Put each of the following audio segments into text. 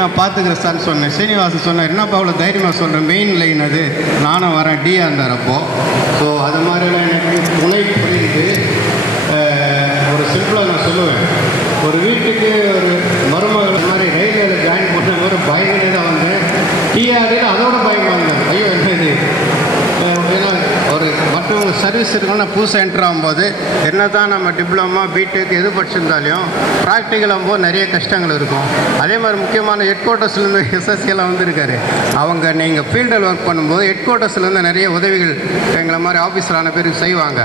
நான் பார்த்துக்கிறேன் சார் சொன்னேன். சீனிவாசன் சொன்னார், என்னப்பா அவ்வளோ தைரியமாக சொல்கிறேன், மெயின் லைன் அது, நானும் வரேன் டியா இருந்தார் அப்போது. ஸோ அது மாதிரிலாம் எனக்கு துணை புரிந்து ஒரு சிம்பிளாக நான் சொல்லுவேன், ஒரு வீட்டுக்கு ஒரு மருமகள் மாதிரி ரயில்வேல ஜாயின் பண்ண ஒரு பயங்களே தான் வந்தேன். டிஆரில் அதோட பயமாக இருந்தேன். ஐயோ என்னது, ஏன்னா ஒரு மற்றவங்க சர்வீஸ் இருக்கணும். நான் புதுசாக என்ட்ரு ஆகும்போது என்ன தான் நம்ம டிப்ளமா பிடெக் எது படிச்சிருந்தாலையும் ப்ராக்டிக்கல் ஆகும்போது நிறைய கஷ்டங்கள் இருக்கும். அதே மாதிரி முக்கியமான ஹெட் குவார்ட்டர்ஸ்லேருந்து எஸ்எஸ்சியெல்லாம் வந்துருக்காரு. அவங்க நீங்கள் ஃபீல்டில் ஒர்க் பண்ணும்போது ஹெட் குவார்ட்டர்ஸ்லேருந்து நிறைய உதவிகள் எங்களை மாதிரி ஆஃபீஸரான பேருக்கு செய்வாங்க.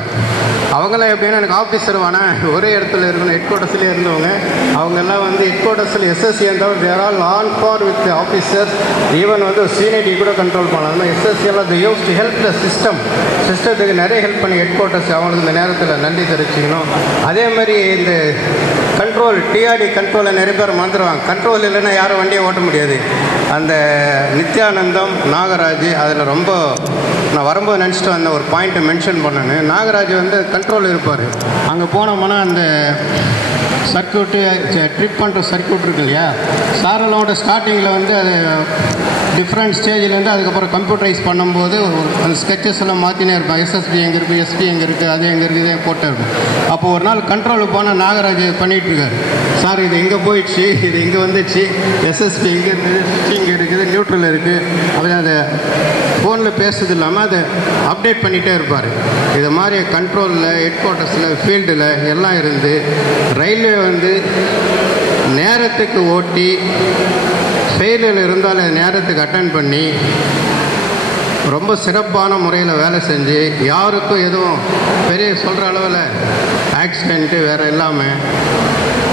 அவங்களாம் எப்படின்னா எனக்கு ஆஃபீஸர் வேணாம், ஒரே இடத்துல இருக்கணும், ஹெட் குவார்ட்டர்ஸ்லேயே இருந்தவங்க. அவங்கெல்லாம் வந்து ஹெட் குவார்ட்டர்ஸில் எஸ்எஸ்சி இருந்தாலும் they're all on par with officers. Even வந்து சீனியரிட்டி கூட கண்ட்ரோல் பண்ணலாம். எஸ்எஸ்சியெல்லாம் they use to help the சிஸ்டத்துக்கு நிறைய ஹெல்ப் பண்ணி ஹெட் குவார்ட்டர்ஸ் அவங்களுக்கு இந்த நேரத்தில் நன்றி தெரிவிச்சுக்கணும். அதே மாதிரி இந்த கண்ட்ரோல் டிஆர்டி கண்ட்ரோலில் நிறைய பேர் வந்துடுவாங்க. கண்ட்ரோல் இல்லைன்னா யாரும் வண்டியை ஓட்ட முடியாது. அந்த நித்யானந்தம் நாகராஜ் அதில் ரொம்ப நான் வரும்போது நினச்சிட்டு வந்த ஒரு பாயிண்ட்டை மென்ஷன் பண்ணேன்னு. நாகராஜ் வந்து கண்ட்ரோல் இருப்பார். அங்கே போனோம்னா அந்த சர்க்கியூட்டு ட்ரிப் பண்ணுற சர்க்கியூட் இருக்கு இல்லையா, சாரலோட ஸ்டார்டிங்கில் வந்து அது டிஃப்ரெண்ட் ஸ்டேஜில் அதுக்கப்புறம் கம்ப்யூட்டரைஸ் பண்ணும்போது அந்த ஸ்கெச்சஸ் எல்லாம் மாற்றினே இருப்பேன். எஸ்எஸ்பி எங்கே இருக்குது, எஸ்பி எங்கே இருக்குது, அது எங்கே இருக்குது, இதே போட்டு இருக்கும். அப்போது ஒரு நாள் கண்ட்ரோலுக்கு போனால் நாகராஜ் பண்ணிகிட்ருக்காரு, சார் இது இங்கே போயிடுச்சு, இது இங்கே வந்துடுச்சு, எஸ்எஸ்பி இங்கே இருக்குது, இங்கே இருக்குது, நியூட்ரல் இருக்குது. அப்படி அதை ஃபோனில் பேசுறது இல்லாமல் அதை அப்டேட் பண்ணிகிட்டே இருப்பார். இது மாதிரி கண்ட்ரோலில் ஹெட் குவார்ட்டர்ஸில் ஃபீல்டில் எல்லாம் இருந்து ரயில்வே வந்து நேரத்துக்கு ஓட்டி ஃபெயிலில் இருந்தாலும் நேரத்துக்கு அட்டன் பண்ணி ரொம்ப சிறப்பான முறையில் வேலை செஞ்சு யாருக்கும் எதுவும் பெரிய சொல்கிற அளவில் ஆக்சிடெண்ட்டு வேறு இல்லாமல்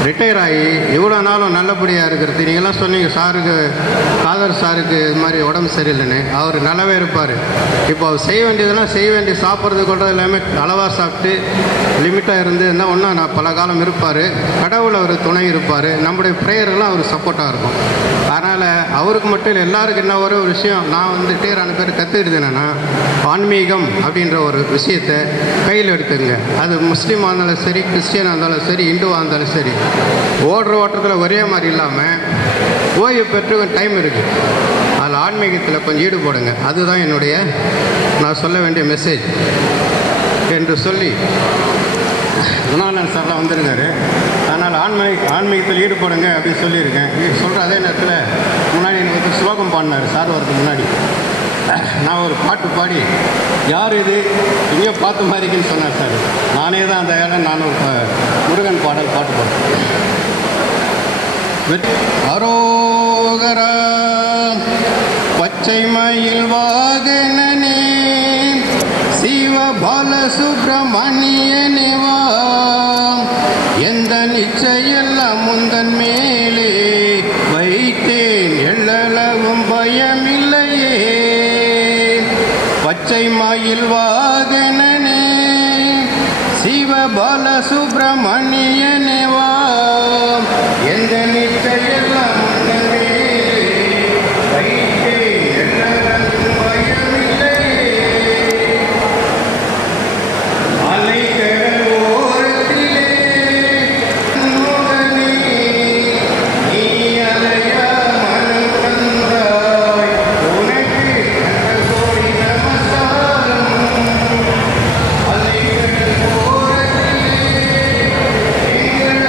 ரிட்டையர் ஆகி இவ்வளோ நாளும் நல்லபடியாக இருக்கிறது. நீங்கள்லாம் சொன்னீங்க சாருக்கு, காதர் சாருக்கு இது மாதிரி உடம்பு சரியில்லைன்னு. அவர் நல்லாவே இருப்பார். இப்போ அவர் செய்ய வேண்டியதெல்லாம் செய்ய வேண்டிய சாப்பிட்றது கொள்றது எல்லாமே அளவாக சாப்பிட்டு லிமிட்டாக இருந்து இருந்தால் ஒன்றும் நான் பல காலம் இருப்பார். கடவுள் அவர் துணை இருப்பார். நம்முடைய ப்ரேயர்லாம் அவர் சப்போர்ட்டாக இருக்கும். அதனால் அவருக்கு மட்டும் இல்லை, எல்லாருக்கும் என்ன ஒரு விஷயம் நான் வந்து டீரான பேர் கற்றுக்கிட்டு என்னென்னா, ஆன்மீகம் அப்படின்ற ஒரு விஷயத்தை கையில் எடுத்துங்க. அது முஸ்லீமாக இருந்தாலும் சரி, கிறிஸ்டியனாக இருந்தாலும் சரி, இந்துவாக இருந்தாலும் சரி, ஓடுற ஓட்டத்தில் ஒரே மாதிரி இல்லாமல் ஓய்வு பெற்று டைம் இருக்குது, அதில் ஆன்மீகத்தில் கொஞ்சம் ஈடுபடுங்க. அதுதான் என்னுடைய நான் சொல்ல வேண்டிய மெசேஜ் என்று சொல்லி குணானந்த் சார்லாம் வந்திருக்காரு. அதனால் ஆன்மீகத்தில் ஈடுபடுங்க அப்படின்னு சொல்லியிருக்கேன். சொல்கிற அதே நேரத்தில் முன்னாடி எனக்கு வந்து ஸ்லோகம் பாடினார் சார் வரதுக்கு முன்னாடி. நான் ஒரு பாட்டு பாடி, யார் இது எங்கேயோ பார்த்த மாதிரிக்குன்னு சொன்னார் சார். நானே தான் அந்த இடம், நான் ஒரு முருகன் பாடல் பாட்டு பாடுறேன். அரோகரா பச்சை மயில் வாகனனே சிவ பால சுப்பிரமணியனேவா, எந்த நிச்சயெல்லாம் முந்தன் மேலே வைத்தேன், எள்ளளவும் பயமில்லையே. பச்சை மயில் வாகனனே சிவ பால சுப்பிரமணியனேவா, எந்த நிச்சயெல்லாம் முந்தன் மேலே வைத்தேன், எள்ளளவும் பயமில்லையே. அலைக்கடல் ஓரத்திலே மோகனே நீ அலையா மனம் தந்தாய், உனக்கு அந்த கோடி நமஸ்காரம். அலைக்கடல் ஓரத்திலே எங்கள்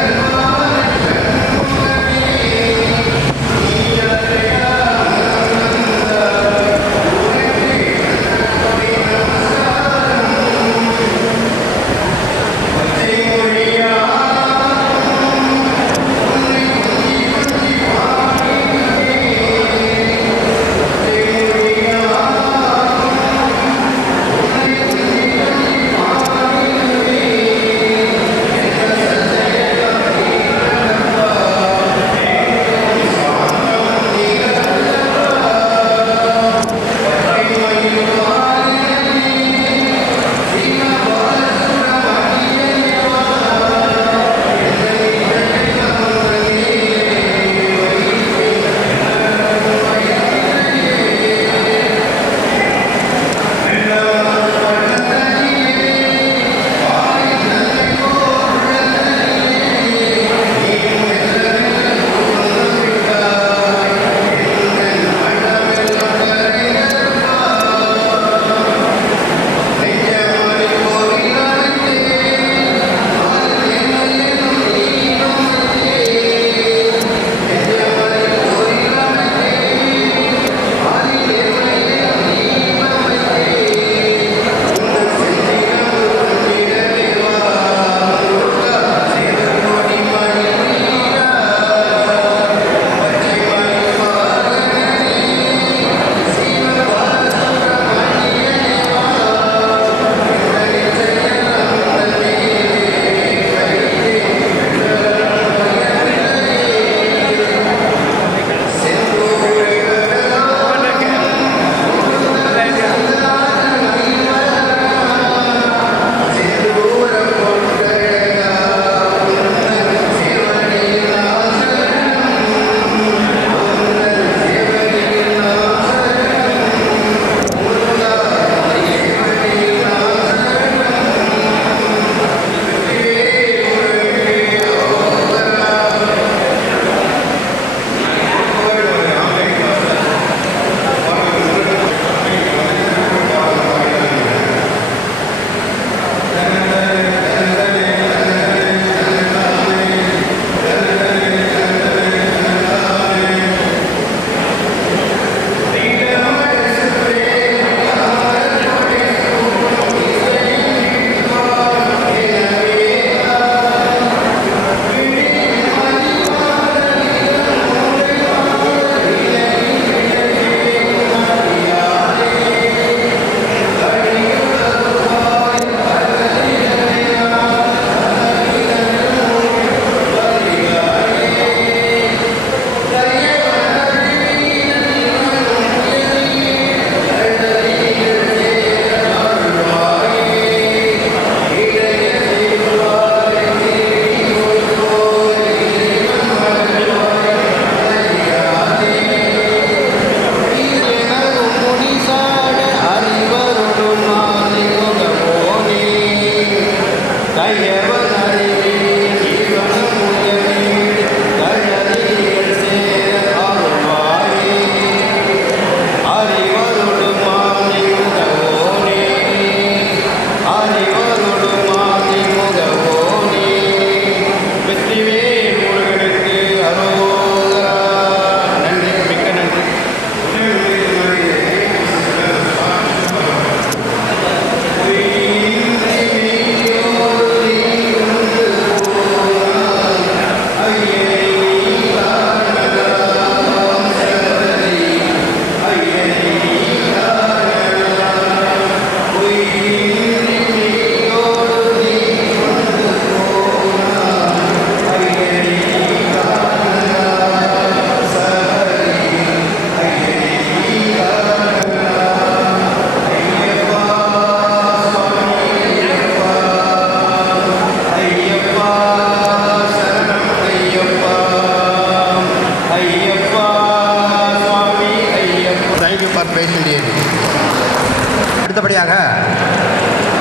அடுத்தபடியாக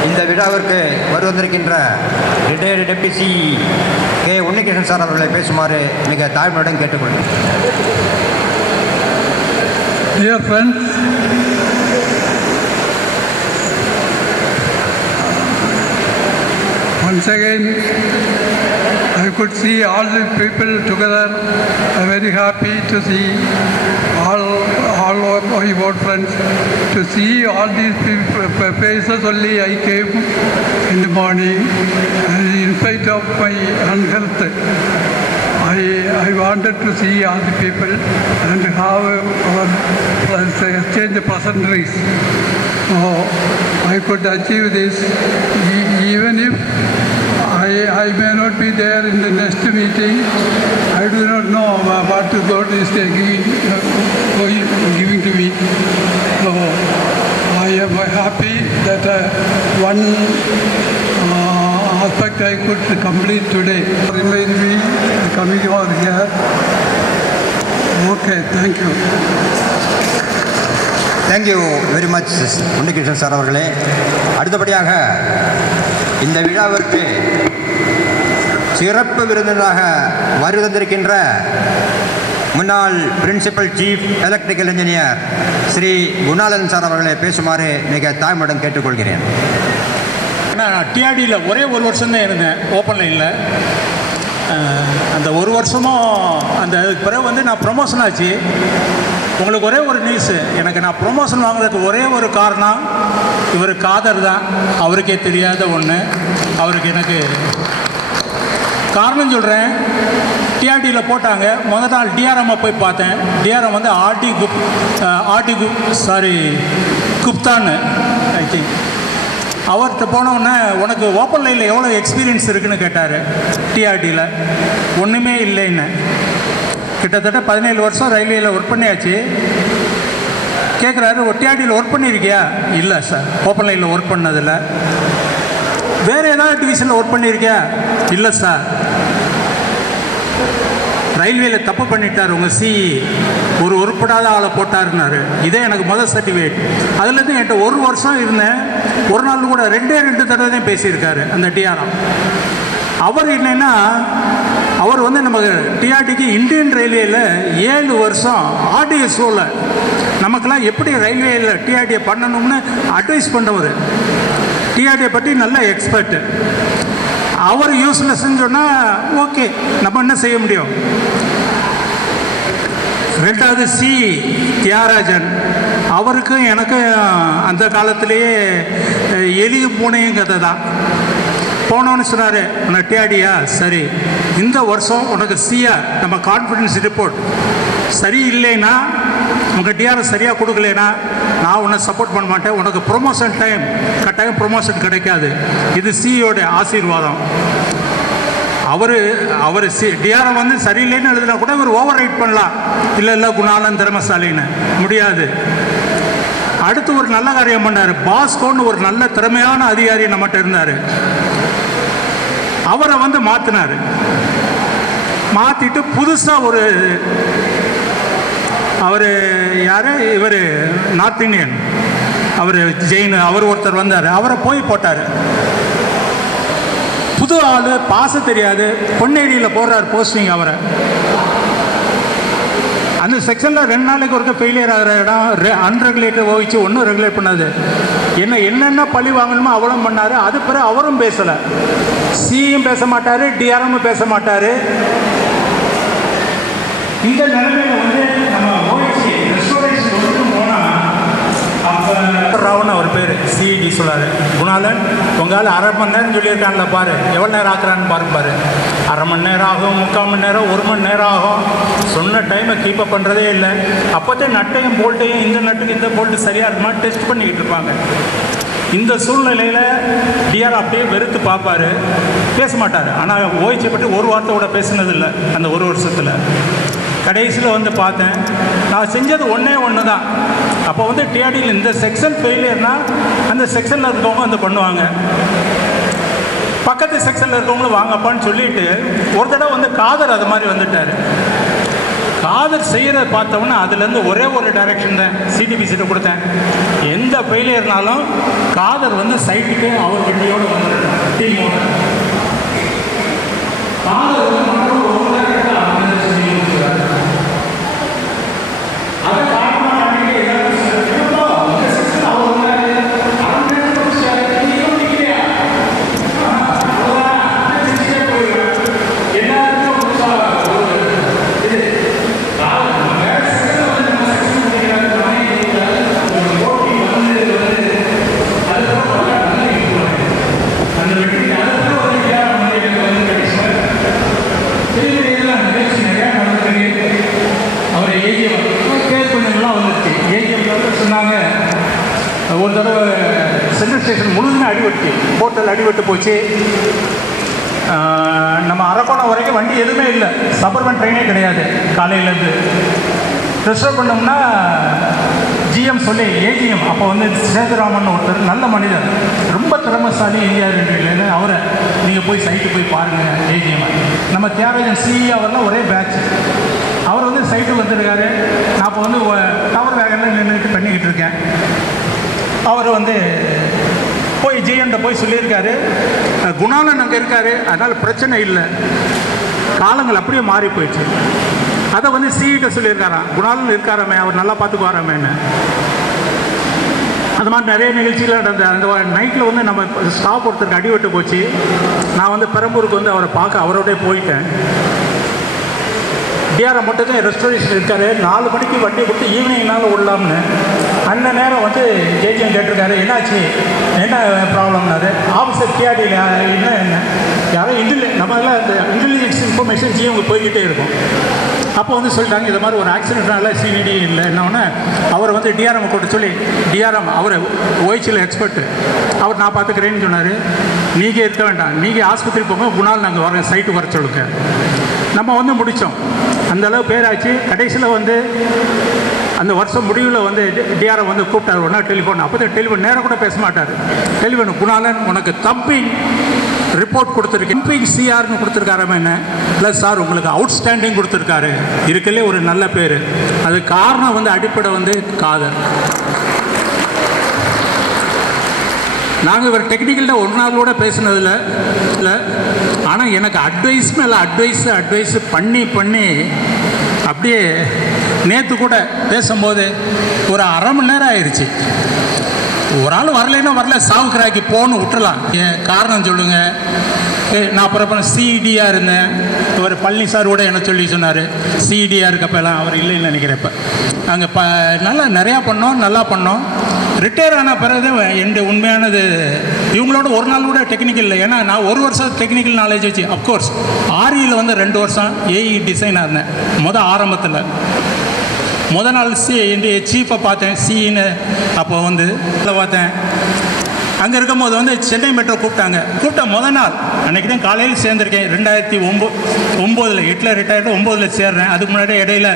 இந்த விழாவிற்கு வருவந்திருக்கின்ற retired deputy K Unnikrishnan sir அவர்களை பேசுமாறு மிக தாழ்மையுடன் கேட்டுக்கொள்கிறேன். Dear friends, once again I could see all the people together. I'm very happy to see all of my old friends. To see all these faces only I came in the morning, and in spite of my unhealth, I wanted to see all the people and have our exchange pleasantries. So I could achieve this even if I may not be there in the next meeting. I do not know what God is giving to me. So I am happy that one aspect I could complete today. Remind me coming over here. Okay, thank you. Thank you very much Unnikrishnan sir அவர்களே. அடுத்தபடியாக இந்த விழாவிற்கு சிறப்பு விருந்தினராக வருவந்திருக்கின்ற முன்னாள் principal chief electrical engineer Shri Gunalan sir அவர்களை பேசுமாறு மிக தாழ்மையுடன் கேட்டுக்கொள்கிறேன். நான் டிஆர்டியில் ஒரே ஒரு வருஷம்தான் இருந்தேன் ஓப்பன் லைனில். அந்த ஒரு வருஷமும் அந்த பிறகு வந்து நான் ப்ரொமோஷன் ஆச்சு. உங்களுக்கு ஒரே ஒரு நியூஸு, எனக்கு நான் ப்ரொமோஷன் வாங்குறதுக்கு ஒரே ஒரு காரணம் இவர் காதர் தான். அவருக்கே தெரியாத ஒன்று. அவருக்கு எனக்கு காரணம் சொல்கிறேன். டிஆர்டியில் போட்டாங்க. முதல் நாள் டிஆர்எம்மை போய் பார்த்தேன். டிஆர்எம் வந்து குப்தான்னு ஐ திங்க். அவர்கிட்ட போனவுடனே உனக்கு ஓப்பன் லைனில் எவ்வளோ எக்ஸ்பீரியன்ஸ் இருக்குதுன்னு கேட்டார். டிஆர்டியில் ஒன்றுமே இல்லைன்னு. கிட்டத்தட்ட 17 வருஷம் ரயில்வேயில் ஒர்க் பண்ணியாச்சு. கேட்குறாரு, ஒரு டிஆர்டியில் ஒர்க் பண்ணியிருக்கியா? இல்லை சார், ஓப்பன் லைனில் ஒர்க் பண்ணதில்லை. வேறு ஏதாவது டிவிஷனில் ஒர்க் பண்ணியிருக்கியா? இல்லை சார். ரயில்வேயில் தப்பு பண்ணிட்டார் உங்கள் சிஇ, ஒரு உருப்படாத ஆளை போட்டாருன்னாரு. இதே எனக்கு முதல் சர்டிஃபிகேட். அதுலேருந்து என்கிட்ட ஒரு வருஷம் இருந்தேன். ஒரு நாள் கூட 2 தடவை தான் பேசியிருக்காரு அந்த டிஆர்எம். அவர் என்னென்னா, அவர் வந்து நமக்கு டிஆர்டிக்கு இந்தியன் ரயில்வேயில் 7 வருஷம் ஆர்டிஓ ஷோவில் நமக்கெல்லாம் எப்படி ரயில்வேயில் டிஆர்டியை பண்ணணும்னு அட்வைஸ் பண்ணவர். டிஆர்டியை பற்றி நல்ல எக்ஸ்பர்ட்டு. அவர் யூஸ்லெஸ்ன்னு சொன்னால் ஓகே, நம்ம என்ன செய்ய முடியும். 2வது தியாகராஜன். அவருக்கும் எனக்கும் அந்த காலத்திலேயே எலியும் பூனையும் கதை தான். போனோன்னு சொன்னார், உனக்கு டிஆர்டியா? சரி, இந்த வருஷம் உனக்கு சிஆர் நம்ம கான்ஃபிடன்ஸ் ரிப்போர்ட் சரி இல்லைன்னா, உங்கள் டிஆர்எஸ் சரியாக கொடுக்கலைன்னா நான் உன்னை சப்போர்ட் பண்ண மாட்டேன். உனக்கு ப்ரொமோஷன் டைம் கட்டாயம் ப்ரொமோஷன் கிடைக்காது. இது சிஇயோட ஆசீர்வாதம். அவர் டிஆர்எம் வந்து சரியில்லைன்னு எழுதினா கூட இவர் ஓவர் ரைட் பண்ணலாம். இல்லை குணாலன் திறமைசாலின்னு முடியாது. அடுத்து ஒரு நல்ல காரியம் பண்ணார். பாஸ்கோன்னு ஒரு நல்ல திறமையான அதிகாரி நம்மகிட்ட இருந்தார். அவரை வந்து மாற்றினார். மாற்றிட்டு புதுசாக ஒரு அவர் யார், இவர் நார்த் இந்தியன், அவர் ஜெயின், அவர் ஒருத்தர் வந்தார். அவரை போய் போட்டார். புது ஆள், பாச தெரியாது, பொன்னேரியில் போடுறார் போஸ்டிங். அவரை அந்த செக்ஷனில் 2 நாளைக்கு ஒருக்க ஃபெயிலியர் ஆகிற இடம் அன்ரெகுலேட்டர் ஓவிச்சு ஒன்றும் ரெகுலேட் பண்ணாது. என்னென்ன பழி வாங்கணுமோ அவ்வளோ பண்ணார். அது பிறகு அவரும் பேசலை. சியும் பேச மாட்டார், டிஆர்எம்மும் பேச மாட்டார். இந்த நிலைமையில் வந்து நம்ம ஓவிச்சு ரெஸ்டோரேஷன் ஒன்று போனால் அப்போ ராவன் அவர் பேர் சிஇடி சொல்லாரு, குணாலன் உங்களால் 1/2 மணி நேரம் சொல்லியிருக்கான்ல பாரு, எவ்வளோ நேரம் ஆக்குறான்னு பாரு. 1/2 மணி நேரம் ஆகும், 3/4 மணி நேரம், 1 மணி நேரம் ஆகும். சொன்ன டைமை கீப்பப் பண்ணுறதே இல்லை. அப்போதே நட்டையும் போல்ட்டையும் இந்த நட்டுக்கு இந்த போல்ட்டு சரியாக இருக்குமா டெஸ்ட் பண்ணிக்கிட்டு இருப்பாங்க. இந்த சூழ்நிலையில் டிஆர் அப்படியே வெறுத்து பார்ப்பார், பேச மாட்டார். ஆனால் ஓய்ச்சை பற்றி ஒரு வார்த்தை கூட பேசினதில்லை அந்த ஒரு வருஷத்தில். கடைசியில் வந்து பார்த்தேன், நான் செஞ்சது ஒன்று தான். அப்போ வந்து டிஆர்டியில் இந்த செக்ஷன் ஃபெயிலியர்னால் அந்த செக்ஷனில் இருக்கவங்க வந்து பண்ணுவாங்க, பக்கத்து செக்ஷனில் இருக்கவங்களும் வாங்கப்பான்னு சொல்லிட்டு ஒரு தடவை வந்து காதர் அது மாதிரி வந்துட்டார். காதர் செய்கிறத பார்த்தோம்னா அதுலேருந்து ஒரே ஒரு டைரக்ஷன் தான் சிடிபிசிட்ட கொடுத்தேன். எந்த ஃபெயிலியர்னாலும் காதர் வந்து சைட்டுக்கு அவர் வண்டியோடு வந்துடுறேன் டீமோட. காதர் வந்து மற்றொரு ஒரு டைரக்டர் சொல்லி கொடுத்துருக்காரு. அதை காரணமாக ஒரு தடவை சென்ட்ரல் ஸ்டேஷன் முழுதுமே அடிபட்டு ஹோட்டல் அடிபட்டு போச்சு. நம்ம அரக்கோணம் வரைக்கும் வண்டி எதுவுமே இல்லை, சபர்பன் ட்ரெயினே கிடையாது. காலையிலேருந்து ரிசர்வ் பண்ணோம்னா ஜிஎம் சொல்லி ஏஜிஎம் அப்போ வந்து சேதுராமன் ஒருத்தர் நல்ல மனிதர், ரொம்ப திறமைசாலி இந்தியா ரெண்டு அவரை நீங்கள் போய் சைட்டு போய் பாருங்கள் ஏஜிஎம். நம்ம தியாகராஜன் சிஇ அவர்லாம் ஒரே பேட்ச். அவர் வந்து சைட்டுக்கு வந்துருக்காரு. நான் இப்போ வந்து டவர் வேகனில் நின்றுட்டு பண்ணிக்கிட்டு இருக்கேன். அவர் வந்து போய் ஜிஎன்ட்ட போய் சொல்லியிருக்காரு, குணாலன் அங்கே இருக்கார், அதனால் பிரச்சனை இல்லை. காலங்கள் அப்படியே மாறி போயிடுச்சு. அதை வந்து சிஇட்ட சொல்லியிருக்காராம், குணாலன் இருக்காராமே, அவர் நல்லா பார்த்துக்குவாராமேன்னு. அது மாதிரி நிறைய நிகழ்ச்சிகள் நடந்த அந்த நைட்டில் வந்து நம்ம ஸ்டாப் ஒருத்தருக்கு அடிபட்டு போச்சு. நான் வந்து பெரம்பூருக்கு வந்து அவரை பார்க்க அவரோடய போயிட்டேன். டிஆர்எம் மட்டும் தான் ரெஸ்டாரேஷன் இருக்காரு. 4 மணிக்கு வண்டி கொடுத்து ஈவினிங்னால விடலாம்னு. அந்த நேரம் வந்து ஏஜிஎம் கேட்டிருக்காரு, என்னாச்சு என்ன ப்ராப்ளம்னாரு. ஆஃபீஸர் கேடியில் என்ன யாரும் நம்மளால் அந்த இன்டெலிஜென்ஸ் இன்ஃபர்மேஷன் ஜிஎம்க்கு போய்கிட்டே இருக்கும். அப்போ வந்து சொல்லிட்டாங்க, இது மாதிரி ஒரு ஆக்சிடென்ட்னால சிவிடி இல்லை என்னன்னா அவர் வந்து டிஆர்எம் கூட்ட சொல்லி, டிஆர்எம் அவர் ஓய்ச்சியில் எக்ஸ்பர்ட்டு, அவர் நான் பார்த்துக்கிறேன்னு சொன்னார். நீங்கள் இருக்க வேண்டாம், நீங்கள் ஆஸ்பத்திரி போங்க, குணால் நாங்கள் வரேன் சைட்டு வர சொல்லுங்க. நம்ம வந்து முடித்தோம். அந்தளவு பேராச்சு. கடைசியில் வந்து அந்த வருஷம் முடிவில் வந்து டிஆர்எம் வந்து கூப்பிட்டார் ஒன்றா டெலிஃபோன். அப்போ தான் டெலிஃபோன் நேரம் கூட பேச மாட்டார். டெலிஃபோன், குணாலன் உனக்கு தம்பிங் ரிப்போர்ட் கொடுத்துருக்கு, தம்பிங் சிஆர்னு கொடுத்துருக்காரமே என்ன ப்ளஸ் சார் உங்களுக்கு அவுட்ஸ்டாண்டிங் கொடுத்துருக்காரு. இருக்கலே ஒரு நல்ல பேர். அது காரணம் வந்து அடிப்படை வந்து காதல். நாங்கள் இவர் டெக்னிக்கல்கிட்ட ஒரு நாள் கூட பேசினதில்ல இல்லை. ஆனால் எனக்கு அட்வைஸ் மேலே அட்வைஸ் பண்ணி அப்படியே நேற்று கூட பேசும்போது ஒரு அரை மணி நேரம் ஆயிடுச்சு. ஒரு ஆள் வரலைன்னா வரல, சாவுக்கிராக்கி போன்னு விட்டுறலாம். காரணம் சொல்லுங்கள். நான் அப்புறம் சிடியாக இருந்தேன். ஒரு பழனி சார் கூட என்ன சொல்லி சொன்னார், சிடியாக இருக்கப்பெல்லாம் அவர் இல்லைன்னு நினைக்கிறப்ப அங்கே நல்லா நிறையா நல்லா பண்ணோம். ரிட்டையர் ஆன பிறகு என் உண்மையானது இவங்களோட ஒரு நாள் கூட டெக்னிக்கல் இல்லை. ஏன்னா நான் 1 வருஷம் டெக்னிக்கல் நாலேஜ் வச்சு, அஃப்கோர்ஸ் ஆர்இயில் வந்து 2 வருஷம் ஏஇ டிசைனாக இருந்தேன். ஆரம்பத்தில் நாள் சீஃபை பார்த்தேன், சிஇன்னு அப்போ வந்து பார்த்தேன். அங்கே இருக்கும்போது வந்து சென்னை மெட்ரோ கூப்பிட்ட நாள் அன்றைக்கி தான் காலையில் சேர்ந்துருக்கேன். 2009 8 ரிட்டையர்டு 9 சேர்றேன். அதுக்கு முன்னாடி இடையில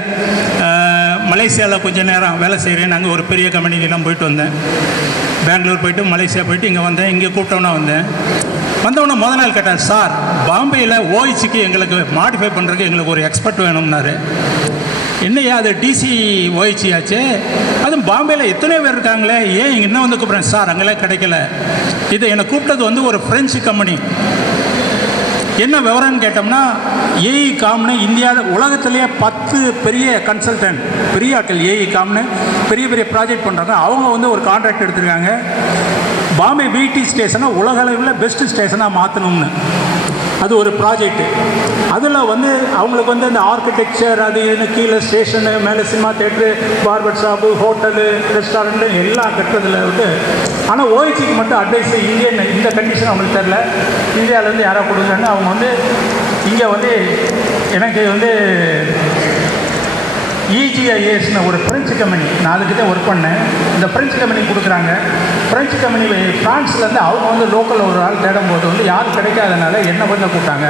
மலேசியாவில் கொஞ்சம் நேரம் வேலை செய்கிறேன். நாங்கள் ஒரு பெரிய கம்பெனிக்கெல்லாம் போயிட்டு வந்தேன். பெங்களூர் போயிட்டு மலேசியா போயிட்டு இங்கே வந்தேன். இங்கே கூப்பிட்டோன்னா வந்தவொடனே நாள் கேட்டேன், சார் பாம்பேயில் ஓய்ச்சிக்கு எங்களுக்கு மாடிஃபை பண்ணுறதுக்கு எங்களுக்கு ஒரு எக்ஸ்பர்ட் வேணும்னாரு. என்னையா அது டிசி ஓய்ச்சி ஆச்சு, அதுவும் பாம்பேயில் எத்தனை பேர் இருக்காங்களே, ஏன் இங்கே இன்னும் வந்து கூப்பிட்றேன் சார் அங்கெல்லாம் கிடைக்கல. இது என்னை கூப்பிட்டது வந்து ஒரு ஃப்ரெஞ்சு கம்பெனி. என்ன விவரம்னு கேட்டோம்னா, ஏஇ காம்னு இந்தியாவில் உலகத்திலேயே 10 பெரிய கன்சல்டன்ட் பெரிய ஆட்கள் ஏஇ காம்னு பெரிய ப்ராஜெக்ட் பண்ணுறாங்க. அவங்க வந்து ஒரு கான்ட்ராக்ட் எடுத்திருக்காங்க, பாம்பே பிடி ஸ்டேஷனை உலக அளவில் பெஸ்ட்டு ஸ்டேஷனாக மாற்றணும்னு. அது ஒரு ப்ராஜெக்ட்டு. அதில் வந்து அவங்களுக்கு வந்து இந்த ஆர்கிடெக்சர் அது இதுன்னு கீழே ஸ்டேஷனு மேலே cinema theatre barber shop hotel restaurant எல்லாம் கட்டுறதுல வந்து. ஆனால் ஓய்ச்சிக்கு மட்டும் அட்வைஸ் இந்தியன் இந்த கண்டிஷன் அவங்களுக்கு தெரில, இந்தியாவிலேருந்து யாராவது கொடுக்குறாங்க. அவங்க வந்து இங்கே வந்து எனக்கு வந்து இஜிஐஎஸ்னு ஒரு ஃப்ரெஞ்சு கம்பெனி, நான் அதுக்கிட்ட ஒர்க் பண்ணேன். இந்த ஃப்ரெஞ்சு கம்பெனி கொடுக்குறாங்க. ஃப்ரெஞ்சு கம்பெனி ஃப்ரான்ஸ்லேருந்து அவங்க வந்து லோக்கல் ஒரு ஆள் தேடும்போது வந்து யாரும் கிடைக்காதனால என்ன பண்ண கூப்பிட்டாங்க.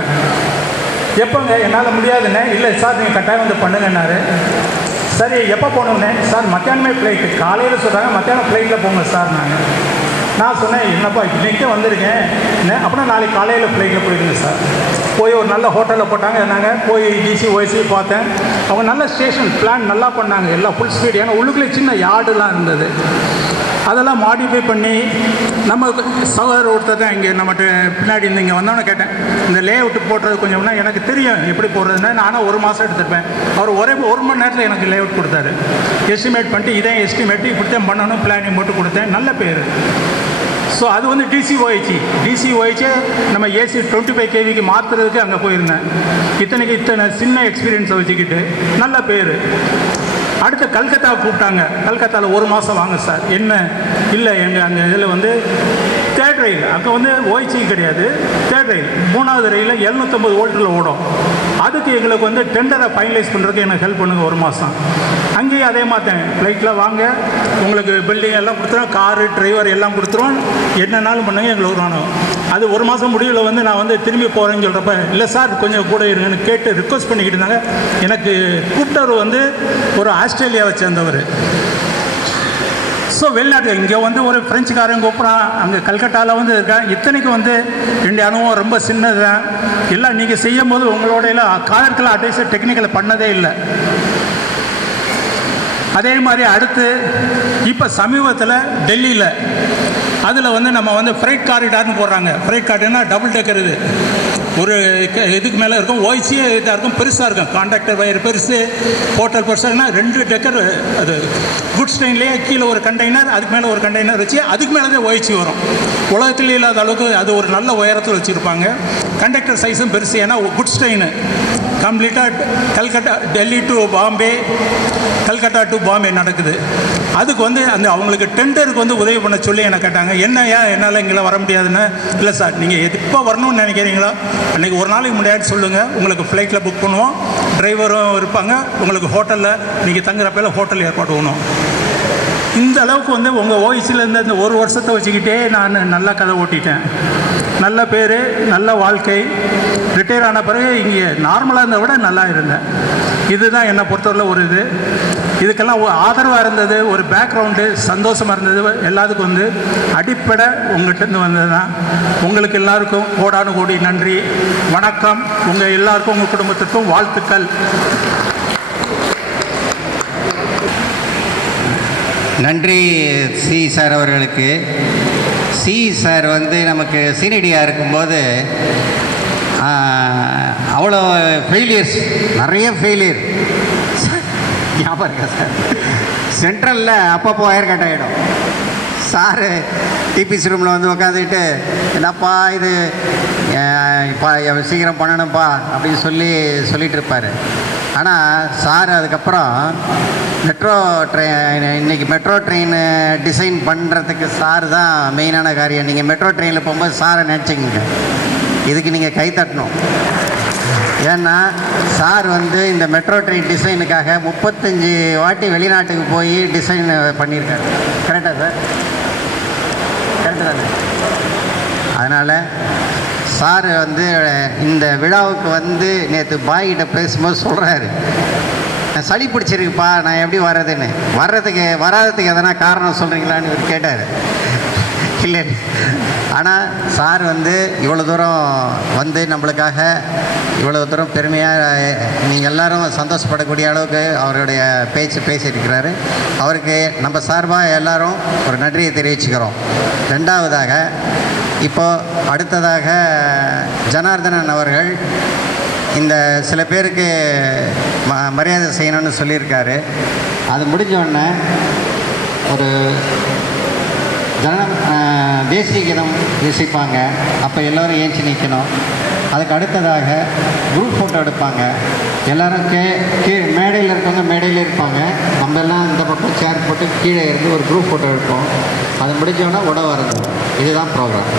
எப்போங்க என்னால் முடியாதுன்னு, இல்லை சார் நீங்கள் கட்டாயம் வந்து பண்ணுங்கன்னாரு. சரி எப்போ போகணுன்னு, சார் மத்தியானமே ஃப்ளைட்டு, காலையில் சொல்கிறாங்க மத்தியானம் ஃப்ளைட்டில் போங்க சார். நான் நான் சொன்னேன் என்னப்பா இன்றைக்கே வந்திருக்கேன் என்ன அப்படின்னா நாளைக்கு காலையில் ஃப்ளைட்டில் போயிருங்க சார். போய் ஒரு நல்ல ஹோட்டலில் போட்டாங்க. நாங்கள் போய் டிசி ஓய்சி பார்த்தேன். அவங்க நல்ல ஸ்டேஷன் பிளான் நல்லா பண்ணாங்க, எல்லாம் ஃபுல் ஸ்பீடு. ஏன்னா உள்ளுக்குள்ளே சின்ன யார்டுலாம் இருந்தது, அதெல்லாம் மாடிஃபை பண்ணி நம்ம சகோதரர் ஒருத்தர் தான் இங்கே நம்மகிட்ட பின்னாடி இங்கே வந்தோன்னே கேட்டேன், இந்த லே அவுட்டு போடுறது கொஞ்சம்னா எனக்கு தெரியும் எப்படி போடுறதுன்னா. நானும் 1 மாதம் எடுத்துருப்பேன். அவர் ஒரே 1 மணி நேரத்தில் எனக்கு லே அவுட் கொடுத்தாரு. எஸ்டிமேட் பண்ணிட்டு இதான் எஸ்டிமேட்டு இப்படி தான் பண்ணணும் பிளானிங் போட்டு கொடுத்தேன். நல்ல பேர். ஸோ அது வந்து டிசிஓஹெச் நம்ம ஏசி 25 kVக்கு மாற்றுறதுக்கு அங்கே போயிருந்தேன். இத்தனை சின்ன எக்ஸ்பீரியன்ஸை வச்சுக்கிட்டு நல்ல பேர். அடுத்து கல்கத்தா கூப்பிட்டாங்க. கல்கத்தாவில் 1 மாதம் வாங்க சார். என்ன இல்லை எங்கள் அங்கே இதில் வந்து 3rd ரயில், அங்கே வந்து ஓய்ச்சி கிடையாது, 3rd ரயில் 3வது ரயிலில் 750 வோல்ட்டில் ஓடும். அதுக்கு எங்களுக்கு வந்து டெண்டரை ஃபைனலைஸ் பண்ணுறதுக்கு எனக்கு ஹெல்ப் பண்ணுங்கள் 1 மாதம். அங்கேயும் அதே மாற்றேன், ஃப்ளைட்டில் வாங்க உங்களுக்கு பில்டிங் எல்லாம் கொடுத்துருவோம், காரு டிரைவர் எல்லாம் கொடுத்துருவோம், என்னன்னாலும் பண்ணுங்க எங்களுக்கு வரணும். அது 1 மாதம் முடிவில் வந்து நான் வந்து திரும்பி போகிறேன்னு சொல்கிறப்ப இல்லை சார் கொஞ்சம் கூட இருங்கன்னு கேட்டு ரிக்வஸ்ட் பண்ணிக்கிட்டு இருந்தாங்க. எனக்கு கூப்பிட்டவர் வந்து ஒரு ஆஸ்திரேலியாவை சேர்ந்தவர். ஸோ வெளிநாட்டு இங்கே வந்து ஒரு ஃப்ரெஞ்சுக்காரன் கூப்பிட்றான், அங்கே கல்கட்டாவில் வந்து இருக்கேன். இத்தனைக்கு வந்து ரெண்டு அனுபவம் ரொம்ப சின்னது தான். எல்லாம் நீங்கள் செய்யும் போது உங்களோட எல்லாம் காலத்தில் அட்வைஸர் டெக்னிக்கலை பண்ணதே இல்லை. அதே மாதிரி அடுத்து இப்போ சமீபத்தில் டெல்லியில் அதில் வந்து நம்ம வந்து ஃப்ரைட் காரிடார்னு போடுறாங்க. ஃப்ரைட் காரிடார்னா டபுள் டெக்கர், இது ஒரு இதுக்கு மேலே இருக்கும், ஓய்சியே இதாக இருக்கும், பெருசாக இருக்கும், கான்ட்ராக்டர் வயர் பெருசு, ஹோட்டல் பெருசாகனா 2 டெக்கர். அது குட்ஸ் ட்ரெயின்லேயே கீழே ஒரு கண்டெய்னர், அதுக்கு மேலே ஒரு கண்டெய்னர் வச்சு அதுக்கு மேலே தான் ஓய்ச்சி வரும். உலகத்தில் இல்லாத அளவுக்கு அது ஒரு நல்ல உயரத்தில் வச்சுருப்பாங்க. கண்டக்டர் சைஸும் பெருசு, ஏன்னா குட்ஸ் ட்ரெயின் கம்ப்ளீட்டாக கல்கட்டா டெல்லி டு பாம்பே, கல்கட்டா டு பாம்பே நடக்குது. அதுக்கு வந்து அந்த அவங்களுக்கு டெண்டருக்கு வந்து உதவி பண்ண சொல்லி என்னை கேட்டாங்க, என்னையா என்னால் இங்கே வர முடியாதுன்னு. இல்லை சார் நீங்கள் எப்போ வரணும்னு நினைக்கிறீங்களோ அன்றைக்கி ஒரு நாளைக்கு முன்னாடி சொல்லுங்கள், உங்களுக்கு ஃப்ளைட்டில் புக் பண்ணுவோம், டிரைவரும் இருப்பாங்க, உங்களுக்கு ஹோட்டலில் நீங்கள் தங்குறப்பையில் ஹோட்டல் ஏற்பாடு பண்ணணும். இந்த அளவுக்கு வந்து உங்கள் ஓய்ஸில் இருந்த இந்த 1 வருஷத்தை வச்சுக்கிட்டே நான் நல்லா கதை ஓட்டிட்டேன். நல்ல பேர், நல்ல வாழ்க்கை. ரிட்டையர் ஆன பிறகு இங்கே நார்மலாக இருந்ததை விட நல்லா இருந்தேன். இதுதான் என்னை பொறுத்தவரையில் ஒரு இதுக்கெல்லாம் ஆதரவாக இருந்தது, ஒரு பேக்ரவுண்டு சந்தோஷமாக இருந்தது. எல்லாத்துக்கும் வந்து அடிப்படை உங்கள்கிட்டருந்து வந்தது தான். உங்களுக்கு எல்லாருக்கும் கோடானு கோடி நன்றி, வணக்கம். உங்கள் எல்லாருக்கும் உங்கள் குடும்பத்திற்கும் வாழ்த்துக்கள். நன்றி சி சார் அவர்களுக்கு. சி சார் வந்து நமக்கு சீனியடியாக இருக்கும்போது அவ்வளோ ஃபெயிலியர்ஸ், நிறைய ஃபெயிலியர் ஞாபகம் இருக்கா சார்? சென்ட்ரலில் அப்பப்போ ஒயர் கட் ஆகிடும். சாரு டிபிசி ரூமில் வந்து உட்காந்துக்கிட்டு என்னப்பா இது இப்போ சீக்கிரம் பண்ணணும்ப்பா அப்படின்னு சொல்லிகிட்டு இருப்பார். ஆனால் சார் அதுக்கப்புறம் இன்றைக்கி மெட்ரோ ட்ரெயின் டிசைன் பண்ணுறதுக்கு சார் தான் மெயினான காரியம். நீங்கள் மெட்ரோ ட்ரெயினில் போகும்போது சாரை நினச்சிங்க, இதுக்கு நீங்கள் கை தட்டணும். ஏன்னா சார் வந்து இந்த மெட்ரோ ட்ரெயின் டிசைனுக்காக 35 வாட்டி வெளிநாட்டுக்கு போய் டிசைன் பண்ணியிருக்காரு. கரெக்டாக சார்? கரெக்டு தானே? அதனால் சார் வந்து இந்த விழாவுக்கு வந்து நேற்று பாய்கிட்ட பேசும்போது சொல்கிறாரு, சளி பிடிச்சிருக்குப்பா நான் எப்படி வர்றதுன்னு. வராததுக்கு எதனா காரணம் சொல்கிறீங்களான்னு கேட்டார். இல்லை, ஆனால் சார் வந்து இவ்வளோ தூரம் வந்து நம்மளுக்காக இவ்வளோ தூரம் பெருமையாக நீங்கள் எல்லோரும் சந்தோஷப்படக்கூடிய அளவுக்கு அவருடைய பேசியிருக்கிறாரு. அவருக்கு நம்ம சார்பாக எல்லோரும் ஒரு நன்றியை தெரிவிச்சுக்கிறோம். ரெண்டாவதாக அடுத்ததாக ஜனார்தனன் அவர்கள் இந்த சில பேருக்கு மரியாதை செய்யணும்னு சொல்லியிருக்காரு. அது முடிஞ்சோடனே ஒரு தேசிய கீதம் இசைப்பாங்க. அப்போ எல்லோரும் ஏஞ்சி நிற்கணும். அதுக்கு அடுத்ததாக குரூப் ஃபோட்டோ எடுப்பாங்க. எல்லோரும் மேடையில் இருக்கவங்க மேடையில் இருப்பாங்க. நம்ம எல்லாம் இந்த பக்கம் சேர் போட்டு கீழே இருந்து ஒரு குரூப் ஃபோட்டோ எடுப்போம். அது முடிஞ்சோன்னா உட வரது. இதுதான் ப்ரோக்ராம்.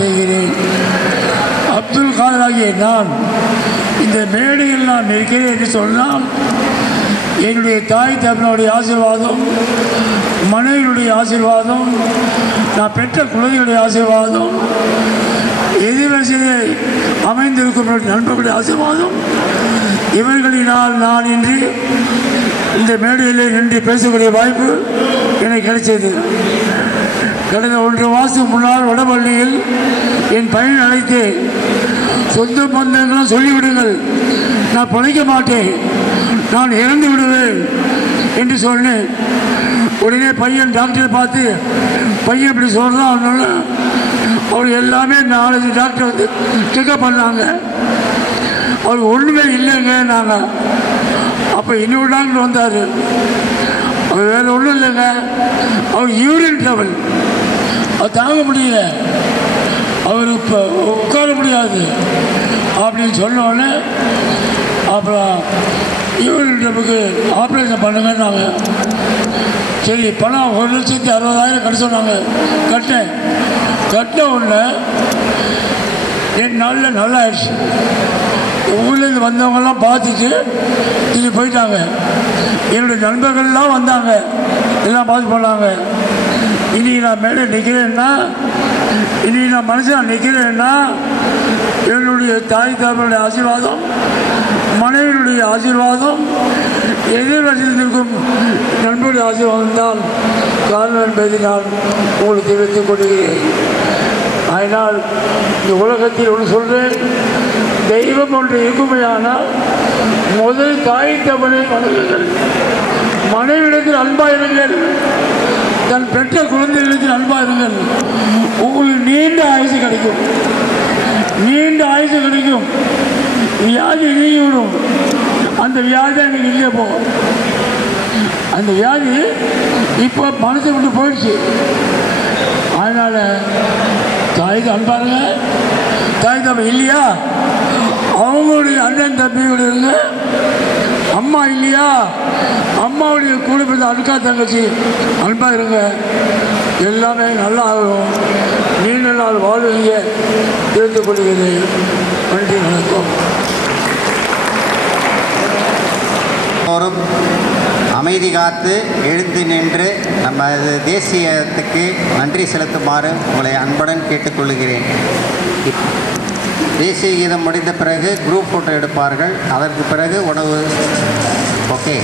செய்கிறேன். அப்துல் காதர் ஆகிய நான் இந்த மேடையில் நான் இருக்கிறேன் என்று சொன்னால் என்னுடைய தாய் தகப்பனுடைய ஆசீர்வாதம், மனைவியுடைய ஆசீர்வாதம், நான் பெற்ற குழந்தைகளுடைய ஆசீர்வாதம், எதிர்வரிசையிலே அமைந்திருக்கும் நண்பர்களுடைய ஆசீர்வாதம், இவர்களினால் நான் இன்று இந்த மேடையிலே நின்று பேசக்கூடிய வாய்ப்பு எனக்கு கிடைச்சது. கடந்த 1 மாதத்துக்கு முன்னால் வடபள்ளியில் என் பையன் அழைத்து சொந்த பந்தங்களும் சொல்லிவிடுங்கள், நான் பிழைக்க மாட்டேன், நான் இறந்து விடுவேன் என்று சொன்னேன். உடனே பையன் டாக்டரை பார்த்து பையன் இப்படி சொல்கிறான் அதனால அவர் எல்லாமே 4 டாக்டர் வந்து செக்அப் பண்ணாங்க. அவர் ஒன்றுமே இல்லைங்க நாங்கள். அப்போ இன்னொரு டாக்டர் வந்தார். அவர் வேறு ஒன்றும் இல்லைங்க, அவர் யூரின் ட்ரபிள், அது தாங்க முடியல, அவர் இப்போ உட்கார முடியாது அப்படின்னு சொன்னோடனே அப்புறம் யூரின் ட்ரபுக்கு ஆப்ரேஷன் பண்ணுங்கன்னாங்க. சரி பணம் 1,60,000 கட்ட சொன்னாங்க. கட்டின உடனே 2 நாளில் நல்லா ஆயிடுச்சு. ஊர்லேருந்து வந்தவங்கெல்லாம் பார்த்துட்டு திரும்பி போயிட்டாங்க. என்னுடைய நண்பர்கள்லாம் வந்தாங்க, எல்லாம் பார்த்து போனாங்க. இன்றைக்கி நான் மேலே நிற்கிறேன்னா, இன்றைக்கி நான் மனுஷன் நிற்கிறேன்னா என்னுடைய தாய் தகப்பனுடைய ஆசீர்வாதம், மனைவியுடைய ஆசீர்வாதம், எதிர்வரிசையில் இருக்கும் நண்பருடைய ஆசீர்வாதம் தான் காரணம் என்பதை நான் உங்களுக்கு தெரிவித்துக் கொள்கிறேன். அதனால் இந்த உலகத்தில் ஒன்று சொல்கிறேன், தெய்வம் ஒன்று இருக்குமையானால் முதல் தாய் தகப்பனை வணங்குங்கள், மனைவிடத்தில் அன்பாயிருங்கள், தன் பெற்ற குழந்தைகளிடத்தில் அன்பாயிருங்கள். உங்களுக்கு நீண்ட ஆயுசு கிடைக்கும், நீண்ட ஆயுசு கிடைக்கும். வியாதி நீங்கிவிடும். அந்த வியாதி எனக்கு இல்லையே போகும். அந்த வியாதி இப்போ மனசை விட்டு போயிடுச்சு. அதனால் தாய்க்கு அன்பாருங்க. தாய் தம்பி இல்லையா அவங்களுடைய அண்ணன் தம்பியோட இருங்க. அம்மா இல்லையா அம்மாவுடைய கூட பிறந்த அக்கா தங்கச்சி அன்பாக இருங்க. எல்லாமே நல்லா ஆகும். நீண்ட நாள் வாழ்வீங்க தெரிந்து கொள்கிறேன். நன்றி, வணக்கம். அமைதி காத்து எழுந்து நின்று நம்ம தேசியத்துக்கு நன்றி செலுத்துமாறு உங்களை அன்புடன் கேட்டுக்கொள்கிறேன். தேசிய கீதம் முடிந்த பிறகு குரூப் ஃபோட்டோ எடுப்பார்கள். அதற்கு பிறகு உணவு. ஓகே.